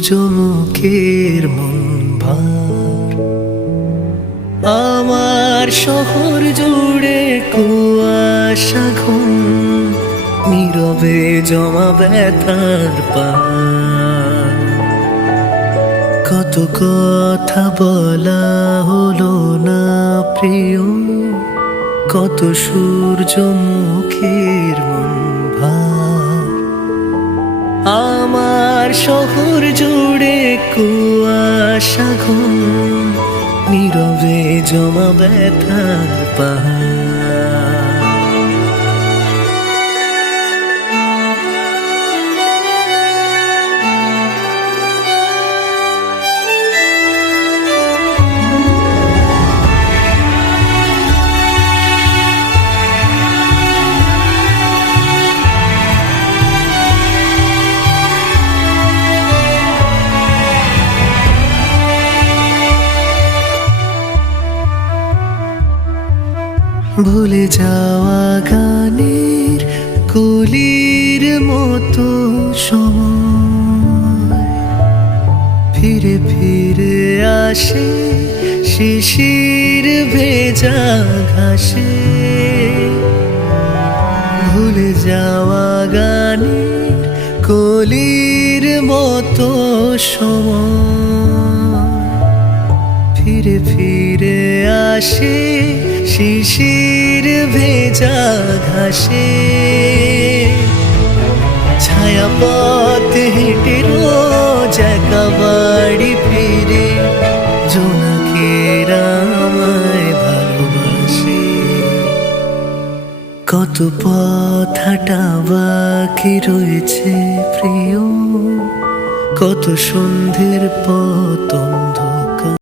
সূর্যমুখীর মন ভার। আমার শহর জুড়ে কুয়াশা ঘন, নীরবে জমা ব্যথার পাহাড়। কত কথা বলা হলো না প্রিয়, কত সূর্যমুখীর মন ভার। আমার শহর জুড়ে কুয়াশা ঘন, নীরবে জমা ব্যথার পাহাড়। ভুলে যাওয়া গানের কলির মতো সময় ফিরে ফিরে আসে শিশির ভেজা ঘাসে। ভুলে যাওয়া গানের কলির মতো সময় ফিরে ফিরে আসে শিশির ভেজা ঘাসে। ছায়া পথ হেঁটে রোজ একা বাড়ি ফিরে জোনাকেরা আমায় ভালোবাসে। কত পথ হাঁটা বাকি রয়েছে প্রিয়, কত সন্ধ্যের পতন।